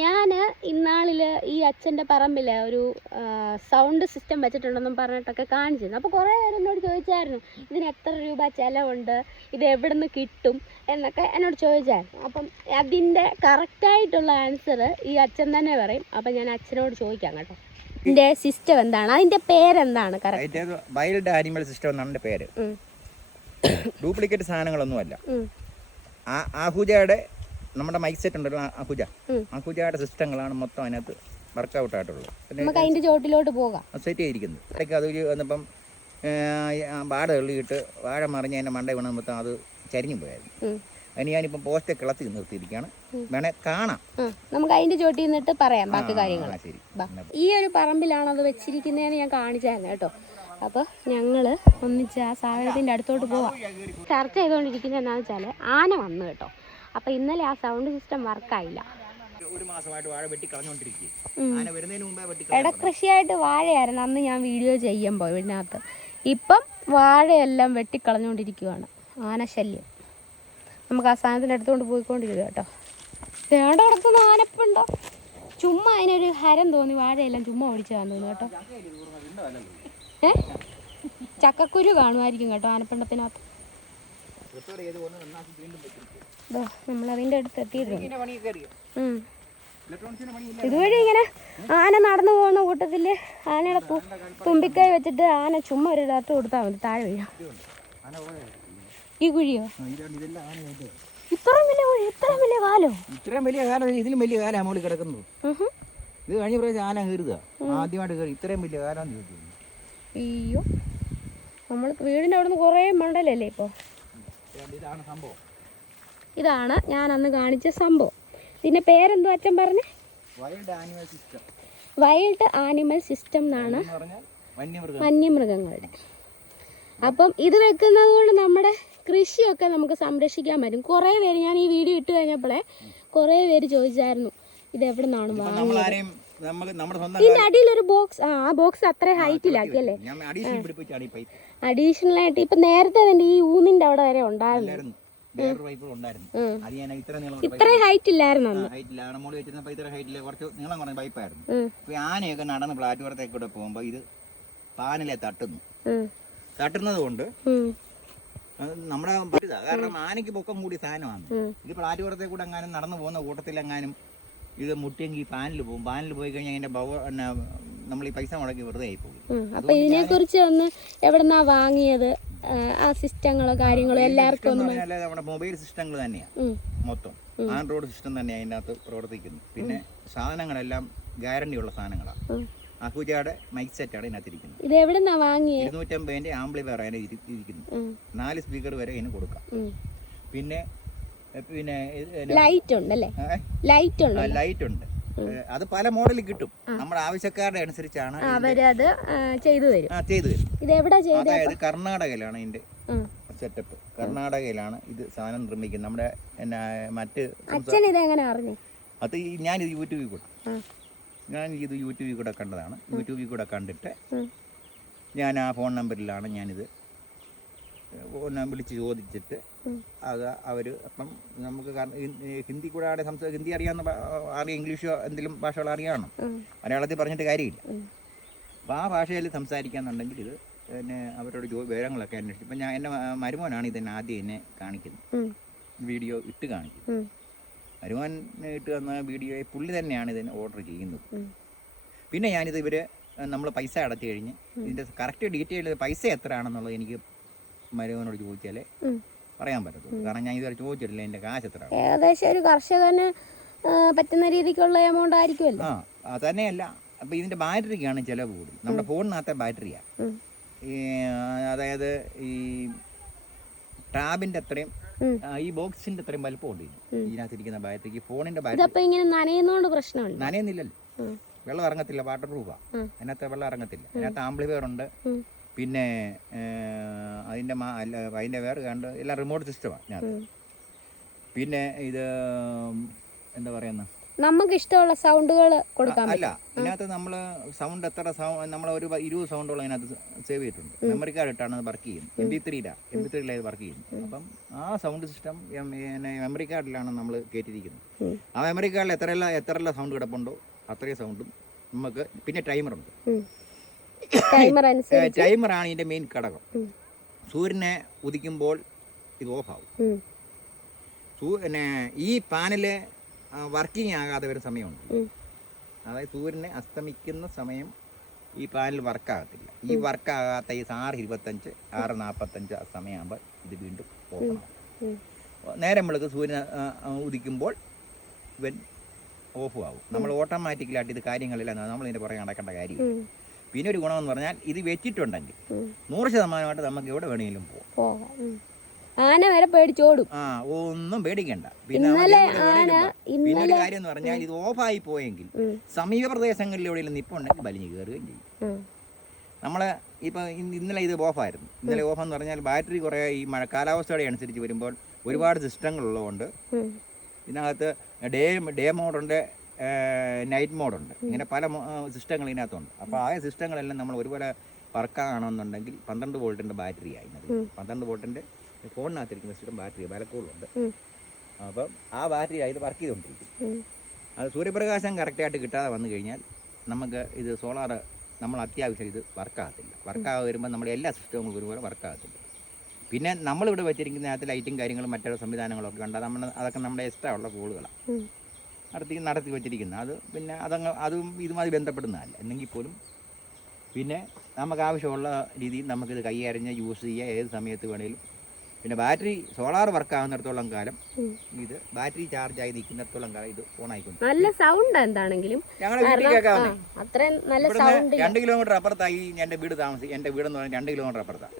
ഞാൻ ഇന്നാളില് ഈ അച്ഛൻ്റെ പറമ്പിൽ ഒരു സൗണ്ട് സിസ്റ്റം വെച്ചിട്ടുണ്ടെന്നും പറഞ്ഞിട്ടൊക്കെ കാണിച്ചിരുന്നു. അപ്പോൾ കുറേ പേര് എന്നോട് ചോദിച്ചായിരുന്നു ഇതിന് എത്ര രൂപ ചിലവുണ്ട്, ഇത് എവിടെ നിന്ന് കിട്ടും എന്നൊക്കെ എന്നോട് ചോദിച്ചായിരുന്നു. അപ്പം അതിൻ്റെ കറക്റ്റായിട്ടുള്ള ആൻസർ ഈ അച്ഛൻ തന്നെ പറയും. അപ്പം ഞാൻ അച്ഛനോട് ചോദിക്കാം കേട്ടോ, ഇതിൻ്റെ സിസ്റ്റം എന്താണ്, അതിൻ്റെ പേരെന്താണ്? കറക്റ്റ് വൈൽഡ് ആനിമൽ സിസ്റ്റം എന്നാണ് പേര്. ഡ്യൂപ്ലിക്കേറ്റ് സാധനങ്ങളൊന്നുമല്ല. ആഹുജയുടെ നമ്മുടെ മൈക്ക് സെറ്റ് ഉണ്ടല്ലോ, ആഹുജയുടെ സിസ്റ്റങ്ങളാണ് മൊത്തം അതിനകത്ത് വർക്കൗട്ട് ആയിട്ടുള്ളത്. നമുക്ക് അതിന്റെ ചോട്ടിലോട്ട് പോകാം. സെറ്റ് ചെയ്തിരിക്കുന്നത്. ഇടയ്ക്ക് അത് വന്നപ്പം വാഴ തള്ളിയിട്ട് വാഴ മറിഞ്ഞ് അതിൻ്റെ മണ്ട വീണ മൊത്തം അത് ചരിഞ്ഞു പോയായിരുന്നു. അതിന് ഞാനിപ്പം പോസ്റ്റ് കിളത്തി നിർത്തിയിരിക്കുകയാണ്. വേണേ കാണാം, നമുക്ക് അതിന്റെ ചോട്ടിൽ നിന്നിട്ട് പറയാം ബാക്കി കാര്യങ്ങൾ. ഈ ഒരു പറമ്പിലാണ് അത് വെച്ചിരിക്കുന്നതെന്ന് ഞാൻ കാണിച്ചായിരുന്നു കേട്ടോ. അപ്പോൾ ഞങ്ങൾ ഒന്നിച്ച് ആ സാധനത്തിൻ്റെ അടുത്തോട്ട് പോവാം. ചർച്ച ചെയ്തുകൊണ്ടിരിക്കുന്നത് എന്താണെന്ന് വെച്ചാൽ ആന വന്നു കേട്ടോ. അപ്പോൾ ഇന്നലെ ആ സൗണ്ട് സിസ്റ്റം വർക്കായില്ല. ഇടകൃഷിയായിട്ട് വാഴയായിരുന്നു അന്ന് ഞാൻ വീഡിയോ ചെയ്യുമ്പോൾ ഇതിനകത്ത്. ഇപ്പം വാഴയെല്ലാം വെട്ടിക്കളഞ്ഞുകൊണ്ടിരിക്കുകയാണ്. ആനശല്യം. നമുക്ക് ആ സാധനത്തിൻ്റെ അടുത്തോണ്ട് പോയിക്കൊണ്ടിരിക്കുക കേട്ടോ. വേണ്ട കിടക്കുന്ന ആനപ്പുണ്ടോ? ചുമ്മാ അതിനൊരു ഹരം തോന്നി വാഴയെല്ലാം ചുമ്മാ ഓടിച്ചാന്ന് തോന്നുന്നു കേട്ടോ. ചക്കക്കുരു കാണുമായിരിക്കും കേട്ടോ ആനപ്പിണ്ടത്തിനകത്ത്. നമ്മളതിൻ്റെ അടുത്ത് എത്തിയിട്ടുണ്ട്. ഇതുവഴി ഇങ്ങനെ ആന നടന്നു പോകുന്ന കൂട്ടത്തിൽ ആനയുടെ തുമ്പിക്കൈ വെച്ചിട്ട് ആന ചുമ്മാ ഒരു തട്ട് കൊടുത്താൽ മതി, താഴെ വീഴാം. ഈ കുഴിയോ? ഇത്രയും വലിയ കുഴി, ഇത്രയും വലിയ കാലോ? ഇത്രയും വലിയ കാലം, ഇതിലും വലിയ കാലം നമ്മൾ കിടക്കുന്നത്. ഇത് കഴിഞ്ഞ പ്രാവശ്യം ആന കയറുക ആദ്യമായിട്ട് കയറി. ഇത്രയും വലിയ കാലം ചോദിച്ചു. അയ്യോ, നമ്മൾ വീടിൻ്റെ അവിടെ നിന്ന് കുറേ മണ്ടലല്ലേ ഇപ്പോൾ. ഇതാണ് സംഭവം. ഇതാണ് ഞാൻ അന്ന് കാണിച്ച സംഭവം. ഇതിൻ്റെ പേരെന്തോ അച്ഛൻ പറഞ്ഞേ? വൈൽഡ് ആനിമൽ സിസ്റ്റം എന്നാണ്, വന്യമൃഗങ്ങളുടെ. അപ്പം ഇത് വെക്കുന്നത് കൊണ്ട് നമ്മുടെ കൃഷിയൊക്കെ നമുക്ക് സംരക്ഷിക്കാൻ പറ്റും. കുറേ പേര്, ഞാൻ ഈ വീഡിയോ ഇട്ട് കഴിഞ്ഞപ്പോഴേ കുറേ പേര് ചോദിച്ചായിരുന്നു ഇത് എവിടെ നിന്നാണ് വാങ്ങിയത്. ഇതിന്റെ അടിയിലൊരു ബോക്സ്, ആ ബോക്സ് അത്ര ഹൈറ്റിലാക്കി അല്ലേ? അഡീഷണൽ ആയിട്ട് ഇപ്പൊ നേരത്തെ തന്നെ ഈ ഊന്നിന്റെ അവിടെ വരെ ഉണ്ടായിരുന്നു. ഇത്രയും ഹൈറ്റ് ഇല്ലായിരുന്നു അന്ന്. ആനയൊക്കെ നടന്ന് പ്ലാറ്റ്ഫോറത്തേക്കൂടെ പോകുമ്പോ ഇത് പാനിലെ തട്ടുന്നത് കൊണ്ട് നമ്മുടെ കാരണം ആനയ്ക്ക് പൊക്കം കൂടി സാധനമാണ് ഇത്. പ്ലാറ്റ്ഫോറത്തെ കൂടെ എങ്ങാനും നടന്നു പോകുന്ന കൂട്ടത്തിലെങ്ങാനും ഇത് മുട്ടിയെങ്കിൽ പാനിൽ പോകും. പാനിൽ പോയി കഴിഞ്ഞാൽ അതിന്റെ നമ്മൾ ഈ പൈസ മുടക്കി വെറുതെ ആയി പോകും. അപ്പൊ ഇതിനെ കുറിച്ച് ഒന്ന് എവിടെന്നാ വാങ്ങിയത്, ആ സിസ്റ്റങ്ങളോ കാര്യങ്ങളോ എല്ലാവർക്കും നമ്മുടെ മൊബൈൽ സിസ്റ്റങ്ങൾ തന്നെയാണ് മൊത്തം. ആൻഡ്രോയിഡ് സിസ്റ്റം തന്നെയാണ് അതിൻ്റെ അകത്ത് പ്രവർത്തിക്കുന്നത്. പിന്നെ സാധനങ്ങളെല്ലാം ഗ്യാരണ്ടി ഉള്ള സാധനങ്ങളാണ്. അഹുജയുടെ മൈക്ക് സെറ്റാണ് ഇതിനകത്തിരിക്കുന്നത്. ഇത് എവിടെന്നാ വാങ്ങിയത്? 250 ആംപ്ലിഫയർ അതിന് ഇരിക്കുന്നത്. 4 സ്പീക്കർ വരെ അതിന് കൊടുക്കാം. പിന്നെ ലൈറ്റ് ഉണ്ടല്ലേ? ലൈറ്റ് ഉണ്ട്. അത് പല മോഡലിൽ കിട്ടും. നമ്മുടെ ആവശ്യക്കാരുടെ അനുസരിച്ചാണ് അവരത് ചെയ്തു തരും. ഇത് എവിടെ ചെയ്തത്? അതായത് കർണാടകയിലാണ് ഇതിന്റെ സെറ്റപ്പ്. കർണാടകയിലാണ് ഇത് സാധനം നിർമ്മിക്കുന്നത്. നമ്മുടെ മറ്റ് അത് ഞാനിത് യൂട്യൂബിൽ കൂടെ കണ്ടതാണ്. യൂട്യൂബിൽ കൂടെ കണ്ടിട്ട് ഞാൻ ആ ഫോൺ നമ്പറിലാണ് ഞാനിത് വിളിച്ച് ചോദിച്ചിട്ട് അത് അവർ അപ്പം നമുക്ക് ഹിന്ദി കൂടാതെ ഹിന്ദി അറിയാം, ഇംഗ്ലീഷോ എന്തെങ്കിലും ഭാഷകൾ അറിയണം. മലയാളത്തിൽ പറഞ്ഞിട്ട് കാര്യമില്ല. അപ്പോൾ ആ ഭാഷയിൽ സംസാരിക്കാന്നുണ്ടെങ്കിൽ ഇത് പിന്നെ അവരോട് വിവരങ്ങളൊക്കെ അന്വേഷിച്ചു. ഇപ്പം എൻ്റെ മരുമോനാണ് ഇതിനെ ആദ്യം എന്നെ കാണിക്കുന്നത്, വീഡിയോ ഇട്ട് കാണിക്കുന്നത്. മരുമോൻ ഇട്ട് തന്ന വീഡിയോയെ പുള്ളി തന്നെയാണ് ഇതിന് ഓർഡർ ചെയ്യുന്നത്. പിന്നെ ഞാനിത് നമ്മൾ പൈസ അടച്ചു കഴിഞ്ഞ് ഇതിൻ്റെ കറക്റ്റ് ഡീറ്റെയിൽ പൈസ എത്രയാണെന്നുള്ളത് എനിക്ക് മരുമോനോട് ചോദിച്ചാലേ പറയാൻ പറ്റത്തുള്ളൂ. കാരണം ഞാൻ ഇതുവരെ ചോദിച്ചിട്ടില്ല എൻ്റെ കാശ് എത്ര. ഏകദേശം ഒരു കർഷകന് പറ്റുന്ന രീതിക്കുള്ള എമൗണ്ട് ആയിരിക്കുമല്ലോ. ആ തന്നെയല്ല, അപ്പോൾ ഇതിൻ്റെ ബാറ്ററിക്കാണ് ചിലവ് കൂടുതൽ. നമ്മുടെ ഫോണിനകത്തെ ബാറ്ററിയാണ്. അതായത് ഈ ടാബിൻ്റെ അത്രയും ഈ ബോക്സിൻ്റെ അത്രയും വലുപ്പമുണ്ട് ഇതിനകത്തിരിക്കുന്ന ബാറ്ററിക്ക്. ഫോണിൻ്റെ ബാറ്ററി നനയുന്നില്ലല്ലോ, വെള്ളം ഇറങ്ങത്തില്ല. വാട്ടർ പ്രൂഫാണ്. അതിനകത്ത് വെള്ളം ഇറങ്ങത്തില്ല. അതിനകത്ത് ആംപ്ലിഫയർ ഉണ്ട്. പിന്നെ അതിൻ്റെ വേറെ കണ്ട് എല്ലാം റിമോട്ട് സിസ്റ്റമാണ് ഇതിനകത്ത്. പിന്നെ ഇത് എന്താ പറയുന്നത്, നമുക്ക് ഇഷ്ടമുള്ള സൗണ്ടുകൾ കൊടുക്കാൻ അല്ല ഇതിനകത്ത് നമ്മൾ സൗണ്ട് എത്ര നമ്മൾ ഒരു 20 സൗണ്ടുകൾ അതിനകത്ത് സേവ് ചെയ്തിട്ടുണ്ട്. മെമ്മറി കാർഡ് ഇട്ടാണ് വർക്ക് ചെയ്യുന്നത്. MP3 വർക്ക് ചെയ്യുന്നത്. അപ്പം ആ സൗണ്ട് സിസ്റ്റം മെമ്മറി കാർഡിലാണ് നമ്മൾ കയറ്റിയിരിക്കുന്നത്. ആ മെമ്മറി കാർഡിൽ എത്രയെല്ലാം സൗണ്ട് കിടപ്പുണ്ടോ അത്രയും സൗണ്ടും നമുക്ക്. പിന്നെ ടൈമറുണ്ട്. ടൈമറാണ് ഇതിൻ്റെ മെയിൻ ഘടകം. സൂര്യനെ ഉദിക്കുമ്പോൾ ഇത് ഓഫാവും. പിന്നെ ഈ പാനല് വർക്കിംഗ് ആകാതെ ഒരു സമയമുണ്ട്. അതായത് സൂര്യനെ അസ്തമിക്കുന്ന സമയം ഈ പാനൽ വർക്കാകത്തില്ല. ഈ വർക്കാകാത്ത ഈ 6:25 6:45 ആ സമയമാകുമ്പോൾ ഇത് വീണ്ടും ഓഫാകും. നേരം വെളുക്ക് സൂര്യൻ ഉദിക്കുമ്പോൾ ഇവൻ ഓഫും ആവും. നമ്മൾ ഓട്ടോമാറ്റിക്കലായിട്ട് ഇത് കാര്യങ്ങളില്ല, നമ്മൾ ഇതിൻ്റെ പുറകെ നടക്കേണ്ട കാര്യം. പിന്നെ ഒരു ഗുണമെന്ന് പറഞ്ഞാൽ ഇത് വെച്ചിട്ടുണ്ടെങ്കിൽ 100% നമുക്ക് എവിടെ വേണമെങ്കിലും പോകാം. ആന വരെ പേടിച്ചോടും. ഒന്നും പേടിക്കണ്ട. പിന്നെ ഒരു കാര്യം എന്ന് പറഞ്ഞാൽ ഇത് ഓഫായി പോയെങ്കിൽ സമീപ പ്രദേശങ്ങളിൽ എവിടെയെങ്കിലും നിപ്പുണ്ടെങ്കിൽ വലിഞ്ഞു കയറുകയും ചെയ്യും. നമ്മളെ ഇപ്പൊ ഇന്നലെ ഇത് ഓഫായിരുന്നു. ഇന്നലെ ഓഫെന്ന് പറഞ്ഞാൽ ബാറ്ററി കുറെ ഈ കാലാവസ്ഥയുടെ അനുസരിച്ച് വരുമ്പോൾ ഒരുപാട് സിസ്റ്റങ്ങൾ ഉള്ളതുകൊണ്ട് ഇതിനകത്ത് ഡേ മോഡുണ്ട്, നൈറ്റ് മോഡുണ്ട്, ഇങ്ങനെ പല സിസ്റ്റങ്ങൾ ഇതിനകത്തുണ്ട്. അപ്പോൾ ആ സിസ്റ്റങ്ങളെല്ലാം നമ്മൾ ഒരുപോലെ വർക്കാകണമെന്നുണ്ടെങ്കിൽ 12 വോൾട്ടിൻ്റെ ബാറ്ററി ആയി. 12 വോൾട്ടിൻ്റെ ഫോണിനകത്തിരിക്കുന്ന സിസ്റ്റം ബാറ്ററി വിലക്കൂടുണ്ട്. അപ്പം ആ ബാറ്ററി ഇത് വർക്ക് ചെയ്തുകൊണ്ടിരിക്കും. അത് സൂര്യപ്രകാശം കറക്റ്റായിട്ട് കിട്ടാതെ വന്നു കഴിഞ്ഞാൽ നമുക്ക് ഇത് സോളാർ നമ്മൾ അത്യാവശ്യം ഇത് വർക്കാകത്തില്ല. വർക്കാകെ വരുമ്പോൾ നമ്മുടെ എല്ലാ സിസ്റ്റവും ഒരുപോലെ വർക്കാകത്തില്ല. പിന്നെ നമ്മളിവിടെ വെച്ചിരിക്കുന്നതിനകത്ത് ലൈറ്റും കാര്യങ്ങളും മറ്റുള്ള സംവിധാനങ്ങളൊക്കെ കണ്ടാൽ അതൊക്കെ നമ്മുടെ എക്സ്ട്രാ ഉള്ള കോളുകളാണ് നടത്തി വെച്ചിരിക്കുന്നത്. അത് പിന്നെ അതും ഇതുമായി ബന്ധപ്പെടുന്നതല്ല എന്നെങ്കിൽ പോലും പിന്നെ നമുക്ക് ആവശ്യമുള്ള രീതിയിൽ നമുക്കിത് കൈയറിഞ്ഞ് യൂസ് ചെയ്യുക ഏത് സമയത്ത് വേണേലും. പിന്നെ ബാറ്ററി സോളാർ വർക്കാകുന്നിടത്തോളം കാലം ഇത് ബാറ്ററി ചാർജ് ആയി നിൽക്കുന്നിടത്തോളം കാലം ഇത് ഓൺ ആയിക്കൊണ്ട് നല്ല സൗണ്ട് എന്താണെങ്കിലും ഞങ്ങളുടെ വീട്ടിൽ കേൾക്കാവുന്നേ. 2 കിലോമീറ്റർ അപ്പുറത്തായി എൻ്റെ വീട് എൻ്റെ വീടെന്ന് പറഞ്ഞാൽ 2 കിലോമീറ്റർ അപ്പുറത്താണ്.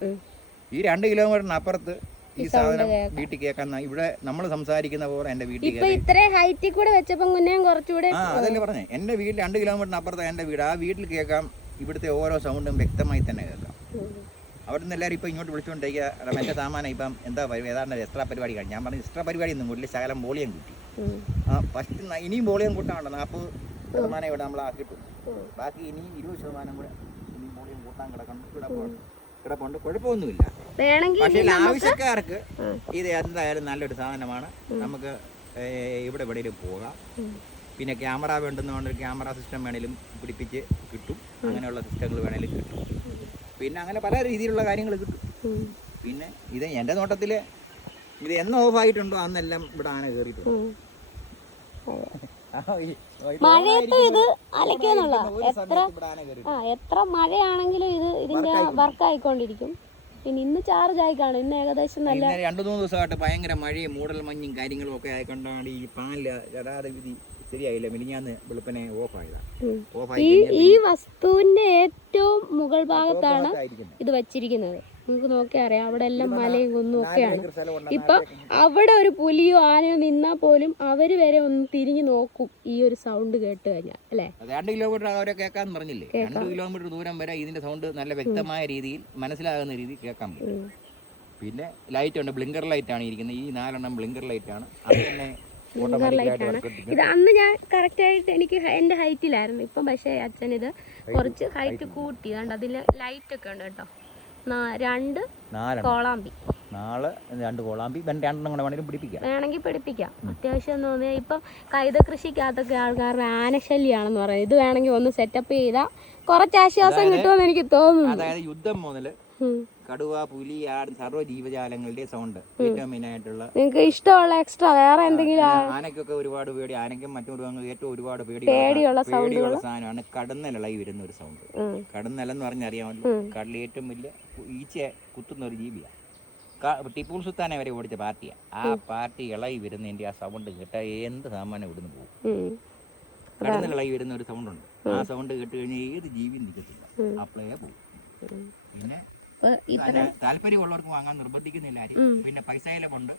ഈ 2 കിലോമീറ്ററിനപ്പുറത്ത് ഈ സാധനം വീട്ടിൽ കേൾക്കാൻ ഇവിടെ നമ്മൾ സംസാരിക്കുന്ന പോലെ എൻ്റെ വീട്ടിൽ അതല്ലേ പറഞ്ഞേ. എൻ്റെ വീട്ടിൽ 2 കിലോമീറ്ററിനപ്പുറത്താണ് എൻ്റെ വീട്. ആ വീട്ടിൽ കേൾക്കാം. ഇവിടുത്തെ ഓരോ സൗണ്ടും വ്യക്തമായി തന്നെ കേൾക്കാം. അവിടെ നിന്ന് എല്ലാവരും ഇപ്പോൾ ഇങ്ങോട്ട് വിളിച്ചുകൊണ്ടിരിക്കുക മറ്റേ സാമാനം ഇപ്പം എന്താ ഏതാണ്ട് എക്സ്ട്രാ പരിപാടി കഴിഞ്ഞു. ഞാൻ പറഞ്ഞു എക്സ്ട്രാ പരിപാടി ഒന്നും കൂട്ടില്ല, ശകലം വോളിയം കൂട്ടി. ഫസ്റ്റ് ഇനിയും വോളിയം കൂട്ടാനുണ്ട്. 40% ഇവിടെ നമ്മൾ ആക്കിയിട്ടു. ബാക്കി ഇനിയും 20% കൂടെ ഇനിയും വോളിയം കൂട്ടാൻ കിടപ്പുണ്ട്. കുഴപ്പമൊന്നുമില്ല. പക്ഷേ ആവശ്യക്കാർക്ക് ഇത് എന്തായാലും നല്ലൊരു സാധനമാണ്. നമുക്ക് ഇവിടെ എവിടെയും പോകാം. പിന്നെ ക്യാമറ വേണ്ടുന്നതുകൊണ്ട് ക്യാമറ സിസ്റ്റം വേണേലും പിടിപ്പിച്ച് കിട്ടും. അങ്ങനെയുള്ള സിസ്റ്റങ്ങൾ വേണേലും കിട്ടും. പിന്നെ അങ്ങനെ പല രീതിയിലുള്ള കാര്യങ്ങൾ കിട്ടും. പിന്നെ ഇത് എൻ്റെ നോട്ടത്തിൽ ഇത് എന്ന് ഓഫായിട്ടുണ്ടോ അന്നെല്ലാം ഇവിടെ ആന കയറിയിട്ടുണ്ട്. എത്ര മഴയാണെങ്കിലും ഇതിന്റെ വർക്ക് ആയിക്കൊണ്ടിരിക്കും. പിന്നെ ഇന്ന് ചാർജ് ആയി കാണും. ഇന്ന് ഏകദേശം നല്ല 2-3 ദിവസമായിട്ട് ഭയങ്കര മഴയും മൂടൽ മഞ്ഞും കാര്യങ്ങളും ഒക്കെ ആയിക്കൊണ്ടാണ് ഈ പാനില് ഗതാഗതവിധി ശരിയായില്ല. മിനിഞ്ഞാന്ന് വെളുപ്പിനെ ഓഫായി. ഈ വസ്തുവിന്റെ ഏറ്റവും മുകൾ ഭാഗത്താണ് ഇത് വച്ചിരിക്കുന്നത്. നമുക്ക് നോക്കിയാൽ അറിയാം. അവിടെ എല്ലാം മലയും കുന്നും ഒക്കെയാണ്. ഇപ്പൊ അവിടെ ഒരു പുലിയോ ആനയോ നിന്നാൽ പോലും അവര് വരെ ഒന്ന് തിരിഞ്ഞു നോക്കും ഈ ഒരു സൗണ്ട് കേട്ട് കഴിഞ്ഞാൽ അല്ലേ. 2 കിലോമീറ്റർ അവരെ കേൾക്കാന്ന് പറഞ്ഞില്ലേ. 2 കിലോമീറ്റർ ദൂരം വരെ ഇതിന്റെ സൗണ്ട് നല്ല വ്യക്തമായ രീതിയിൽ മനസ്സിലാകുന്ന രീതിയിൽ കേൾക്കാൻ പറ്റും. പിന്നെ ലൈറ്റ് ഉണ്ട്. ബ്ലിങ്കർ ലൈറ്റ് ആണ് ഇരിക്കുന്നത്. ഈ 4 ബ്ലിങ്കർ ലൈറ്റ് ആണ്. അത് തന്നെ ഇത് അന്ന് ഞാൻ കറക്റ്റ് ആയിട്ട് എനിക്ക് എന്റെ ഹൈറ്റിലായിരുന്നു. ഇപ്പം പക്ഷേ അച്ഛൻ ഇത് കുറച്ച് ഹൈറ്റ് കൂട്ടി. കണ്ട് അതില് ലൈറ്റ് ഒക്കെ ഉണ്ട് കേട്ടോ. 2 കോളാമ്പി വേണമെങ്കിൽ പിടിപ്പിക്കാം. അത്യാവശ്യം തോന്നിയാൽ ഇപ്പം കൈത കൃഷിക്കകത്തൊക്കെ ആൾക്കാരുടെ ആനശല്യാണെന്ന് പറയുന്നത്. ഇത് വേണമെങ്കിൽ ഒന്ന് സെറ്റപ്പ് ചെയ്താൽ കുറച്ച് ആശ്വാസം കിട്ടുമെന്ന് എനിക്ക് തോന്നുന്നു. അതായത് യുദ്ധം മുതൽ കടുവ, പുലി, ആട്, സർവ്വ ജീവജാലങ്ങളുടെ സൗണ്ട് ഏറ്റവും മെയിൻ ആയിട്ടുള്ള നിങ്ങൾക്ക് ഇഷ്ടമുള്ള എക്സ്ട്രാ വേറെ എന്തെങ്കിലും. ആനക്കൊക്കെ ഒരുപാട് പേടി. ആനയ്ക്കും മറ്റു മൃഗങ്ങൾക്ക് ഏറ്റവും ഒരുപാട് പേടിയുള്ള സാധനമാണ് കടന്നലിളകി വരുന്ന ഒരു സൗണ്ട്. കടന്നലെന്ന് പറഞ്ഞാൽ അറിയാമല്ലോ, കടലിൽ ഏറ്റവും വലിയ ഈച്ചയെ കുത്തുന്ന ഒരു ജീവിയാണ്. ടിപ്പു സുൽത്താനെ വരെ ഓടിച്ച പാർട്ടിയാണ്. ആ പാർട്ടി ഇളകി വരുന്നതിന്റെ ആ സൗണ്ട് കേട്ടാൽ എന്ത് സാമാനം ഇവിടുന്ന് പോകും. കടന്നലിളകി വരുന്ന ഒരു സൗണ്ട് ഉണ്ട്. ആ സൗണ്ട് കേട്ട് കഴിഞ്ഞാൽ ഏത് ജീവിയും നിൽക്കത്തില്ല, അപ്പളേ പോകും. പിന്നെ താല്പര്യമുള്ളവർക്ക് വാങ്ങാൻ നിർബന്ധിക്കുന്നില്ല ആരും. പിന്നെ പൈസയിലെ കൊണ്ട്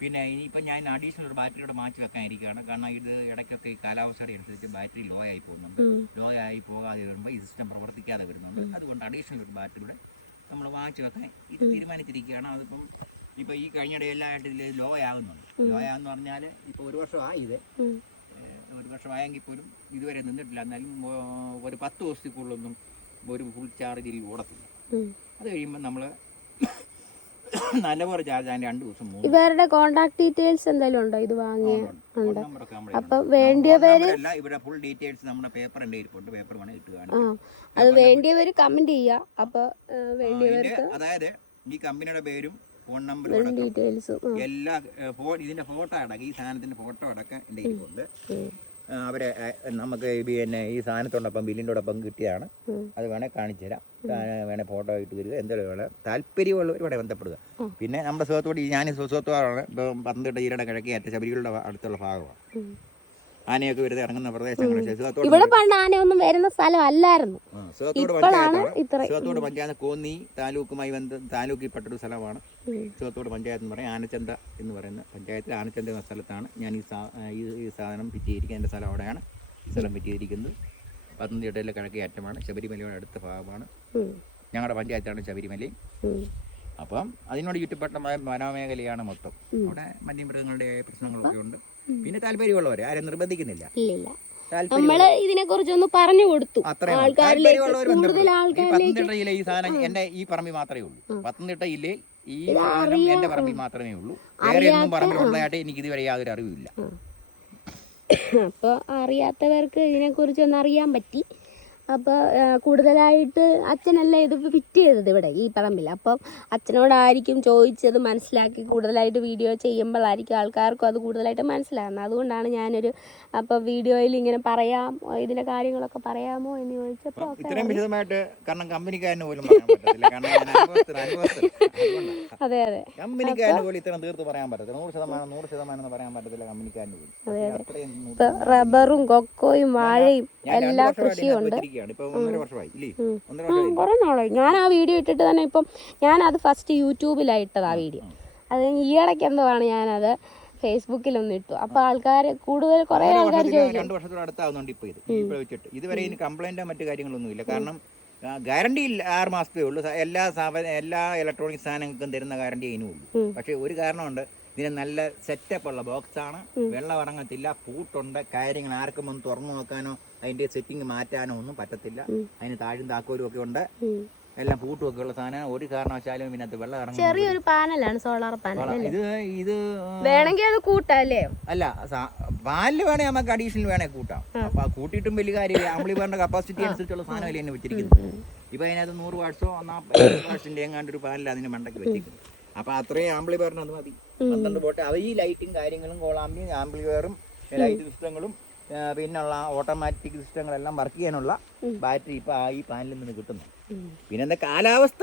പിന്നെ ഇനിയിപ്പോൾ ഞാൻ അഡീഷണൽ ഒരു ബാറ്ററിയുടെ മാറ്റി വെക്കാൻ ഇരിക്കുകയാണ്. കാരണം ഇത് ഇടയ്ക്കൊക്കെ ഈ കാലാവസ്ഥയുടെ അനുസരിച്ച് ബാറ്ററി ലോ ആയി പോകുന്നുണ്ട്. ലോ ആയി പോകാതെ വരുമ്പോൾ ഈ സിസ്റ്റം പ്രവർത്തിക്കാതെ വരുന്നുണ്ട്. അതുകൊണ്ട് അഡീഷണൽ ഒരു ബാറ്ററിയുടെ നമ്മൾ വാങ്ങിച്ചു വെക്കാൻ ഇത് തീരുമാനിച്ചിരിക്കുകയാണ്. അതിപ്പം ഇപ്പോൾ ഈ കഴിഞ്ഞിടയിലായിട്ട് ഇതിൽ ലോ ആകുന്നുണ്ട്. ലോ ആകുന്ന പറഞ്ഞാൽ ഇപ്പോൾ 1 വർഷമായി ഇത് 1 വർഷമായെങ്കിൽ പോലും ഇതുവരെ നിന്നിട്ടില്ല. എന്നാലും ഒരു 10 ദിവസത്തിൽ കൂടുതലൊന്നും ഒരു ഫുൾ ചാർജിൽ ഓടത്തില്ല. അത് കഴിയുമ്പോൾ നമ്മൾ നല്ലപോലെ ചാർജ് ആകാൻ 2 ദിവസം ഇവരുടെ കോണ്ടാക്ട് ഡീറ്റെയിൽസ് എന്തെങ്കിലും ഉണ്ടോ ഇത് വാങ്ങിയ അപ്പൊ വേണ്ടിയ പേര് ഇവിടെ ഫുൾ ഡീറ്റെയിൽസ് നമ്മുടെ പേപ്പറിന്റെ ഇരിപ്പുണ്ട്. പേപ്പർ വേണേൽ ഇട്ട് കാണിക്കാം. അത് വേണ്ടിയവര് കമന്റ് ചെയ്യാ. അപ്പൊ വേണ്ടിയവർക്ക് അതായത് ഈ കമ്പനിയുടെ പേരും ഫോൺ നമ്പറും ഡീറ്റെയിൽസും എല്ലാ ഇതിന്റെ ഫോട്ടോ അടക്കം ഈ സാധനത്തിന്റെ ഫോട്ടോ അടക്കം എൻ്റെ ഇരിപ്പുണ്ട്. അവരെ നമുക്ക് പിന്നെ ഈ സാധനത്തോടൊപ്പം ബില്ലിൻ്റെയോടൊപ്പം കിട്ടിയതാണ്. അത് വേണേൽ കാണിച്ചു തരാം. വേണേൽ ഫോട്ടോ ഇട്ട് തരിക. എന്തെങ്കിലും വേണം താല്പര്യമുള്ളവർ ഇവിടെ ബന്ധപ്പെടുക. പിന്നെ നമ്മുടെ സുഹൃത്തോട് ഞാൻ സുഹൃത്തുവാണ്. ഇപ്പം പത്തനംതിട്ട ജില്ലയുടെ കിഴക്കേയറ്റ ശബരികളുടെ അടുത്തുള്ള ഭാഗമാണ്. ആനയൊക്കെ വരുന്നത് ഇറങ്ങുന്ന പ്രദേശങ്ങൾ. ഇവിടെ പണ്ട് ആനയൊന്നും വരുന്ന സ്ഥലം അല്ലായിരുന്നു. സുഹൃത്തോട് പഞ്ചായത്ത് കോന്നി താലൂക്കുമായി താലൂക്കിൽപ്പെട്ടൊരു സ്ഥലമാണ് സുഹൃത്തോട് പഞ്ചായത്ത് എന്ന് പറയും. ആനച്ചന്ത എന്ന് പറയുന്ന പഞ്ചായത്തിൽ ആനച്ചന്ത എന്ന സ്ഥലത്താണ് ഞാൻ ഈ സാധനം ഫിറ്റ് ചെയ്തിരിക്കുന്നത്. എൻ്റെ സ്ഥലം അവിടെയാണ് ഈ സ്ഥലം ഫിറ്റ് ചെയ്തിരിക്കുന്നത്. പത്തനംതിട്ടയിലെ കിഴക്കേ അറ്റമാണ്. ശബരിമലയുടെ അടുത്ത ഭാഗമാണ്. ഞങ്ങളുടെ പഞ്ചായത്താണ് ശബരിമല. അപ്പം അതിനോട് ചുറ്റപ്പെട്ട വനമേഖലയാണ് മൊത്തം. അവിടെ വന്യമൃഗങ്ങളുടെ പ്രശ്നങ്ങളൊക്കെ ഉണ്ട്. പിന്നെ താല്പര്യമുള്ളവരെ ആരും നിർബന്ധിക്കുന്നില്ല. നമ്മള് ഇതിനെ കുറിച്ചൊന്ന് പറഞ്ഞു കൊടുത്തു. പത്തനംതിട്ടയിലെ ഈ സാധനം എന്റെ ഈ പറമ്പിൽ മാത്രമേ ഉള്ളൂ. പത്തനംതിട്ടയിലെ ഈ സാധനം എന്റെ പറമ്പിൽ മാത്രമേ ഉള്ളൂ. വേറെ ഒന്നും പറമ്പിലുള്ളതായിട്ട് എനിക്ക് ഇതുവരെ യാതൊരു അറിവില്ല. അപ്പോൾ അറിയാത്തവർക്ക് ഇതിനെ കുറിച്ചൊന്ന് അറിയാൻ പറ്റി. അപ്പോൾ കൂടുതലായിട്ട് അച്ഛനല്ല ഇത് ഫിറ്റ് ചെയ്തത് ഇവിടെ ഈ പറമ്പിൽ. അപ്പം അച്ഛനോടായിരിക്കും ചോദിച്ചത് മനസ്സിലാക്കി കൂടുതലായിട്ട് വീഡിയോ ചെയ്യുമ്പോഴായിരിക്കും ആൾക്കാർക്കും അത് കൂടുതലായിട്ട് മനസ്സിലാകുന്നത്. അതുകൊണ്ടാണ് ഞാനൊരു അപ്പോൾ വീഡിയോയിൽ ഇങ്ങനെ പറയാം ഇതിൻ്റെ കാര്യങ്ങളൊക്കെ പറയാമോ എന്ന് ചോദിച്ചപ്പോൾ ഇത്രയും വിശദമായിട്ട് കാരണം കമ്പനിക്കാരന് പോലും പറയാൻ പറ്റത്തില്ല. അതെ അതെ കമ്പനിക്കാരന് പോലും ഇത്രയും തീർത്ത് പറയാൻ പറ്റത്തില്ല. 100% എന്ന് പറയാൻ പറ്റത്തില്ല കമ്പനിക്കാരന് പോലും. അതെ അതെ. ഇപ്പം റബ്ബറും കൊക്കോയും വാഴയും എല്ലാ കൃഷിയും ഉണ്ട്. കുറേ നാളായി ഞാൻ ആ വീഡിയോ ഇട്ടിട്ട് തന്നെ. ഇപ്പം ഞാനത് ഫസ്റ്റ് യൂട്യൂബിലായിട്ടത് ആ വീഡിയോ. അത് ഈയിടയ്ക്ക് എന്തോ ആണ് ഞാനത് ഫേസ്ബുക്കിലൊന്നും ഇട്ടു. അപ്പൊ ആൾക്കാർ കൂടുതൽ കുറെ ആൾക്കാർ 2 വർഷത്തോട് അടുത്താവുന്നുണ്ട് ഇപ്പൊ ഇത് വെച്ചിട്ട്. ഇതുവരെ ഇതിന് കംപ്ലൈന്റോ മറ്റു കാര്യങ്ങളൊന്നും ഇല്ല. കാരണം ഗ്യാരണ്ടി 6 മാസത്തേ ഉള്ളൂ. എല്ലാ ഇലക്ട്രോണിക് സാധനങ്ങൾക്കും തരുന്ന ഗ്യാരണ്ടി അതിനും ഉള്ളൂ. പക്ഷെ ഒരു കാരണമുണ്ട്, ഇതിന് നല്ല സെറ്റപ്പ് ഉള്ള ബോക്സാണ്. വെള്ളം ഇറങ്ങത്തില്ല, പൂട്ടുണ്ട്. കാര്യങ്ങൾ ആർക്കും ഒന്ന് തുറന്നു നോക്കാനോ അതിന്റെ സെറ്റിംഗ് മാറ്റാനോ ഒന്നും പറ്റത്തില്ല. അതിന് താഴും താക്കോലും ഒക്കെ ഉണ്ട്. എല്ലാം പൂട്ടും ഒക്കെ ഉള്ള സാധനം. ഒരു കാരണവശാലും ഇതിനകത്ത് വെള്ളം ഇറങ്ങും. ചെറിയൊരു പാനലാണ്, സോളാർ പാനൽ. ഇത് വേണമെങ്കിൽ അത് കൂട്ടല്ലേ? അല്ല, പാലിൽ വേണേ നമുക്ക് അഡീഷണൽ വേണേ കൂട്ടാം. അപ്പൊ കൂട്ടിയിട്ടും വലിയ കാര്യമില്ല. ആംപ്ലിഫയറിന്റെ കപ്പാസിറ്റി അനുസരിച്ചുള്ള സാധനമല്ലേ എന്നെ വെച്ചിരിക്കുന്നത്. ഇപ്പൊ അതിനകത്ത് 100 വാട്ട്സോ 40 വാട്ട്സിന്റെ എങ്ങാണ്ട് ഒരു പാനൽ അതിന് മണ്ടയ്ക്ക് വെച്ചിരിക്കുന്നു. അപ്പൊ അത്രയും ആംപ്ലിഫയറിന് അത് മതി. 12 പോട്ടെ. അവ ഈ ലൈറ്റും കാര്യങ്ങളും കോളാമ്പിയും ആംപ്ലിഫയറും ലൈറ്റ് സിസ്റ്റങ്ങളും പിന്നുള്ള ഓട്ടോമാറ്റിക് സിസ്റ്റങ്ങളെല്ലാം വർക്ക് ചെയ്യാനുള്ള ബാറ്ററി ഇപ്പൊ ഈ പാനലിൽ നിന്ന് കിട്ടുന്നു. പിന്നെന്താ, കാലാവസ്ഥ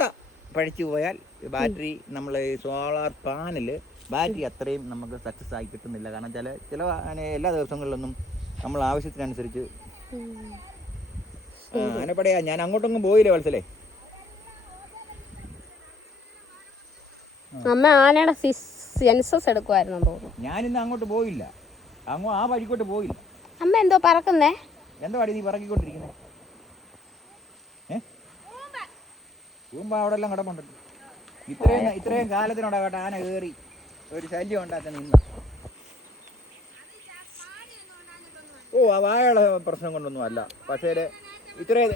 പഴിച്ചു പോയാൽ ബാറ്ററി നമ്മൾ സോളാർ പാനല് ബാറ്ററി അത്രയും നമുക്ക് സക്സസ് ആയി കിട്ടുന്നില്ല. കാരണം ചില എല്ലാ ദിവസങ്ങളിലൊന്നും നമ്മൾ ആവശ്യത്തിനനുസരിച്ച് അതിനെപ്പടയാ. ഞാൻ അങ്ങോട്ടൊന്നും പോയില്ല വത്സലേ. അമ്മ ആനയുടെ സെൻസസ് എടുക്കുമായിരുന്നു തോന്നുന്നു. ഞാനിന്ന് അങ്ങോട്ട് പോയില്ല, ആ വഴിക്കോട്ട് പോയില്ല. അമ്മ എന്തോ പറക്കുന്നേ? എന്തോ വഴി നീ പറക്കിക്കൊണ്ടിരിക്കുന്നേ? തൂമ്പ അവിടെ എല്ലാം കിടപ്പുണ്ടല്ലോ. ഇത്രയും കാലത്തിനോടാകട്ടെ ആന കയറി ഒരു ശല്യം ഉണ്ടാക്കുന്ന ഇന്ന്. ആ വാഴയുടെ പ്രശ്നം കൊണ്ടൊന്നും അല്ല. പക്ഷേ ഇത്രയും